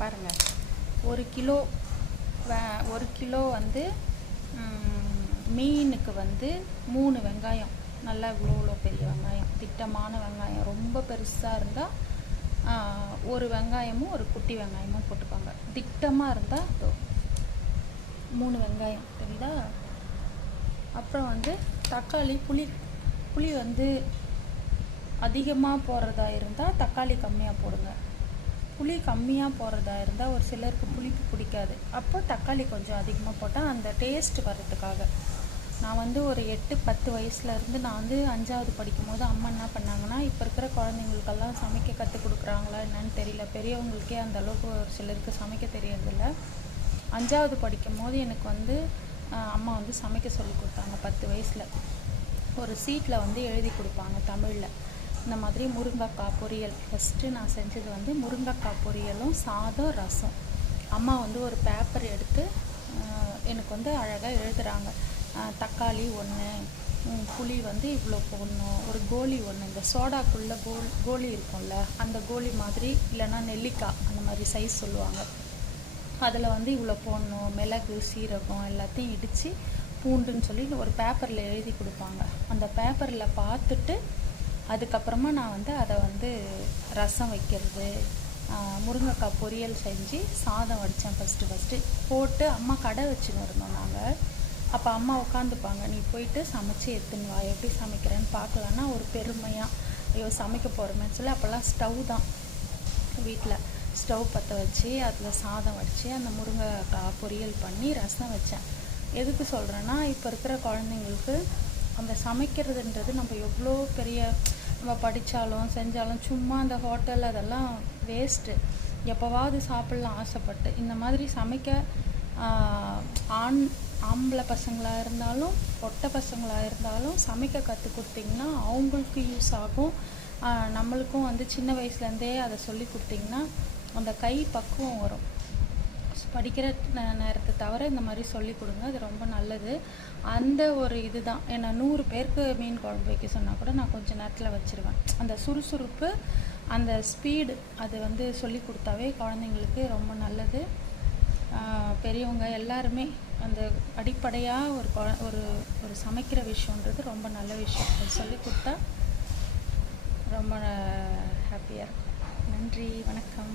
பாருங்கள், 1 kilo 1 kilo வந்து மீனுக்கு வந்து 3 வெங்காயம், நல்லா இவ்வளோ பெரிய வெங்காயம், திட்டமான வெங்காயம். ரொம்ப பெருசாக இருந்தால் ஒரு வெங்காயமும் ஒரு குட்டி வெங்காயமும் போட்டுக்கோங்க. திட்டமாக இருந்தால் 3 வெங்காயம், தெரியுதா? அப்புறம் வந்து தக்காளி, புளி வந்து அதிகமாக போடுறதா இருந்தால் தக்காளி கம்மியாக போடுங்க. புளி கம்மியாக போடுறதா இருந்தால் ஒரு சிலருக்கு புளிப்பு பிடிக்காது, அப்போ தக்காளி கொஞ்சம் அதிகமாக போட்டால் அந்த டேஸ்ட் வர்றதுக்காக. நான் வந்து ஒரு 8-10 வயசுலேருந்து, நான் வந்து 5வது படிக்கும்போது அம்மா என்ன பண்ணாங்கன்னா, இப்போ இருக்கிற குழந்தைங்களுக்கெல்லாம் சமைக்க கற்றுக் கொடுக்குறாங்களா என்னன்னு தெரியல, பெரியவங்களுக்கே அந்த அளவுக்கு ஒரு சிலருக்கு சமைக்க தெரியறதில்ல. 5வது படிக்கும்போது எனக்கு வந்து அம்மா வந்து சமைக்க சொல்லி கொடுத்தாங்க. 10 வயசில் ஒரு சீட்டில் வந்து எழுதி கொடுப்பாங்க தமிழில், இந்த மாதிரி முருங்கைக்காய் பொரியல். ஃபஸ்ட்டு நான் செஞ்சது வந்து முருங்கைக்காய் பொரியலும் சாதம் ரசம். அம்மா வந்து ஒரு பேப்பர் எடுத்து எனக்கு வந்து அழகாக எழுதுகிறாங்க. தக்காளி 1, புளி வந்து இவ்வளோ போடணும், ஒரு கோலி 1, இந்த சோடாக்குள்ளே கோலி இருக்கும்ல, அந்த கோலி மாதிரி, இல்லைன்னா நெல்லிக்காய் அந்த மாதிரி சைஸ் சொல்லுவாங்க, அதில் வந்து இவ்வளோ போடணும், மிளகு சீரகம் எல்லாத்தையும் இடித்து, பூண்டுன்னு சொல்லி ஒரு பேப்பரில் எழுதி கொடுப்பாங்க. அந்த பேப்பரில் பார்த்துட்டு அதுக்கப்புறமா நான் வந்து அதை வந்து ரசம் வைக்கிறது, முருங்கைக்காய் பொரியல் செஞ்சு சாதம் வடித்தேன். ஃபஸ்ட்டு போட்டு அம்மா கடை வச்சுன்னு இருந்தோம் நாங்கள். அப்போ அம்மா உட்காந்துப்பாங்க, நீ போயிட்டு சமைச்சி எடுத்துன்னு வா, எப்படி சமைக்கிறேன்னு பார்க்கலான்னா ஒரு பெருமையாக, ஐயோ சமைக்க போகிறோமேன்னு சொல்லி. அப்போல்லாம் ஸ்டவ் தான் வீட்டில், ஸ்டவ் பற்ற வச்சு அதில் சாதம் வடித்து அந்த முருங்கைக்காய் பொரியல் பண்ணி ரசம் வச்சேன். எதுக்கு சொல்கிறேன்னா, இப்போ இருக்கிற குழந்தைங்களுக்கு அந்த சமைக்கிறதுன்றது நம்ம எவ்வளோ பெரிய, நம்ம படித்தாலும் செஞ்சாலும் சும்மா அந்த ஹோட்டல் அதெல்லாம் வேஸ்ட்டு. எப்போவாவது சாப்பிட்லாம் ஆசைப்பட்டு. இந்த மாதிரி சமைக்க ஆம்பளை பசங்களாக இருந்தாலும் பொட்டை பசங்களாக இருந்தாலும் சமைக்க கற்றுக் கொடுத்திங்கன்னா அவங்களுக்கு யூஸ் ஆகும். நம்மளுக்கும் வந்து சின்ன வயசுலேருந்தே அதை சொல்லி கொடுத்திங்கன்னா அந்த கை பக்குவம் வரும். படிக்கிற நேரத்தை தவிர இந்த மாதிரி சொல்லி கொடுங்க, அது ரொம்ப நல்லது. அந்த ஒரு இது தான். ஏன்னா 100 பேருக்கு மீன் குழம்பு வைக்க சொன்னால் கூட நான் கொஞ்சம் நேரத்தில் வச்சுருவேன். அந்த சுறுசுறுப்பு, அந்த ஸ்பீடு, அது வந்து சொல்லி கொடுத்தாவே குழந்தைங்களுக்கு ரொம்ப நல்லது. பெரியவங்க எல்லாருமே அந்த அடிப்படையாக ஒரு சமைக்கிற விஷயன்றது ரொம்ப நல்ல விஷயம். அது சொல்லி கொடுத்தா ரொம்ப ஹாப்பியாக இருக்கும். நன்றி, வணக்கம்.